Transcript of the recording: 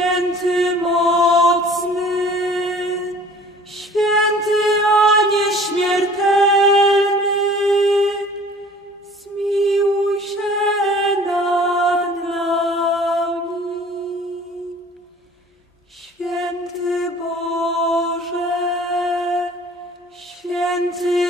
Święty mocny, święty, a nie śmiertelny, zmiłuj się nad nami. Święty Boże, święty.